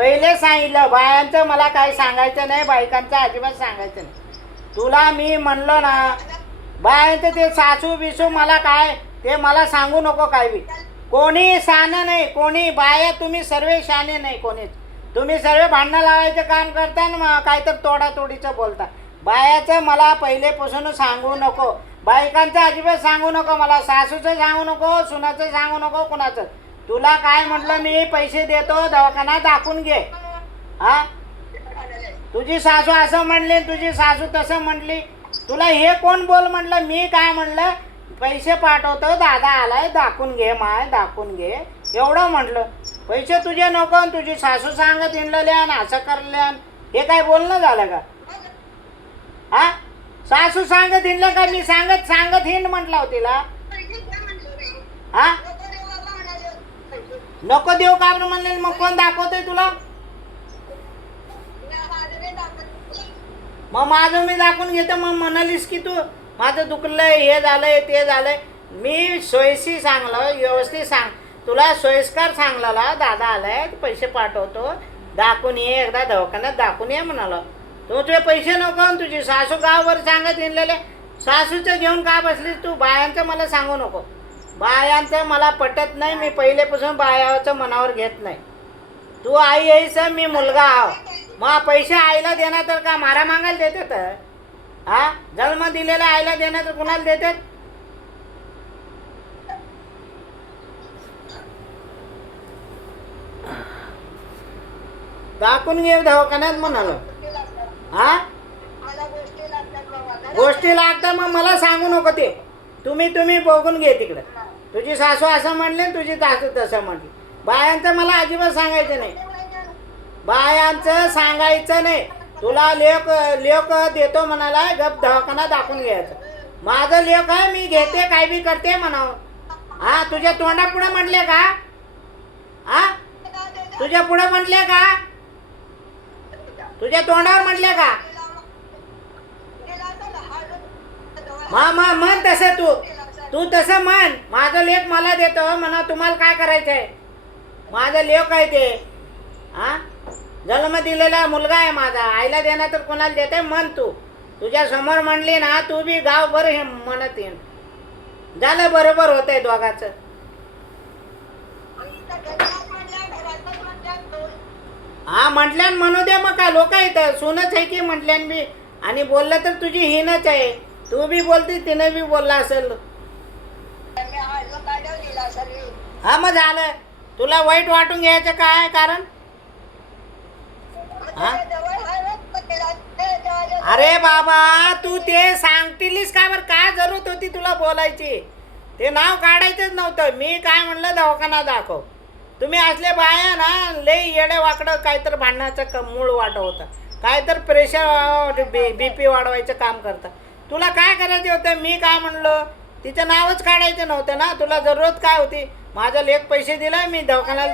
पहिले सांगितलं बायांचं मला काही सांगायचं नाही, बायकांचं अजिबात सांगायचं नाही. तुला मी म्हणलो ना बायांचं ते सासू बिसू मला काय ते मला सांगू नको काय बी. कोणी शहाणं नाही, कोणी बाया तुम्ही सर्व शहाणे नाही कोणीच. तुम्ही सर्व भांडणं लावायचं काम करता ना काय तर तोडातोडीचं बोलता. बायाचं मला पहिलेपासून सांगू नको, बायकांचं अजिबात सांगू नको, मला सासूचं सांगू नको, सुनाचं सांगू नको, कुणाचं. तुला काय म्हटलं मी पैसे देतो दवाखाना दाखवून घे. हा तुझी सासू असं म्हणली तुझी सासू तसं म्हणली, तुला हे कोण बोल म्हटलं. मी काय म्हणलं पैसे पाठवतो दादा आलाय दाखवून घे माय दाखवून घे एवढं म्हटलं. पैसे तुझे नको तुझी सासू सांगत हिंडल्यान असं करल्यान हे काय बोलणं झालं का. हा सासू सांगत हिंडलं का मी सांगत सांगत हिंड म्हटलं तिला. हा नको देऊ का म्हणले मग कोण दाखवतोय तुला. मग माझं मी दाखवून घेतो मग म्हणालीस की तू माझं दुखलंय हे झालंय ते झालंय. मी सोयीशी सांगलं व्यवस्थित सांग तुला सोयीस्कर सांगला दादा आलाय पैसे पाठवतो दाखवून ये एकदा दवाखान्यात दाखवून ये म्हणाला. तू तुझे पैसे नको तुझी सासू गावभर सांगत हिंडलेले. सासूचं घेऊन का बसलीस तू. बायांचं मला सांगू नको, बायांचं मला पटत नाही. मी पहिलेपासून बायाचं मनावर घेत नाही. तू आई आहेस मी मुलगा आहो. मग पैसे आईला देणार तर का मारा मागायला देतात. हा जन्म दिलेला आईला देणार तर कुणाला देतात. दाखवून घे दवाखान्यात म्हणालो. हा गोष्टी लागतात मग मला सांगू नको ते. तुम्ही बघून घे तिकडं. तुझी सासू असं म्हणले तुझी सासू तसं म्हणली. बायांचं मला अजिबात सांगायचं नाही, बायांचं सांगायचं नाही. तुला लेख देतो म्हणाला गप दवाखाना दाखवून घ्यायचं. माझं लेख आहे मी घेते काय बी करते म्हणावं. हा तुझ्या तोंडा पुढे म्हटले का. हा तुझ्या पुढे म्हटले का तुझ्या तोंडावर म्हटले का. म्हण तसं तू तसं म्हण. माझं लेख मला देतो म्हणा तुम्हाला काय करायचंय. माझं लेख आहे ते. हा जन्म दिलेला मुलगा आहे माझा आईला देणार तर कोणाला देते म्हण. तू तुझ्या समोर म्हणली ना तू बी गाव बरं हे म्हणत येईन झालं बरोबर होतंय दोघाचं. हा म्हटल्यान म्हणू दे मग काय लोक येतं सुनच आहे की म्हटल्यान बी आणि बोललं तर तुझी हिनच आहे. तू बी बोलती तिने बी बोलला असेल. हा मग झालं तुला वाईट वाटून घ्यायचं काय कारण. हा अरे बाबा तू ते सांगतीलीस का बरं काय जरूरत होती तुला बोलायची. ते नाव काढायचंच नव्हतं. मी काय म्हणलं दवाखाना दाखव. तुम्ही असले बाया ना लय येडे वाकडं काहीतरी भांडणाचं मूळ वाट होतं काहीतरी प्रेशर बीपी वाढवायचं काम करता. तुला काय करायचं होतं. मी काय म्हणलो तिचं नावच काढायचं नव्हतं ना. तुला जरूरत काय होती. माझा लेख पैसे दिला मी दवाखान्याला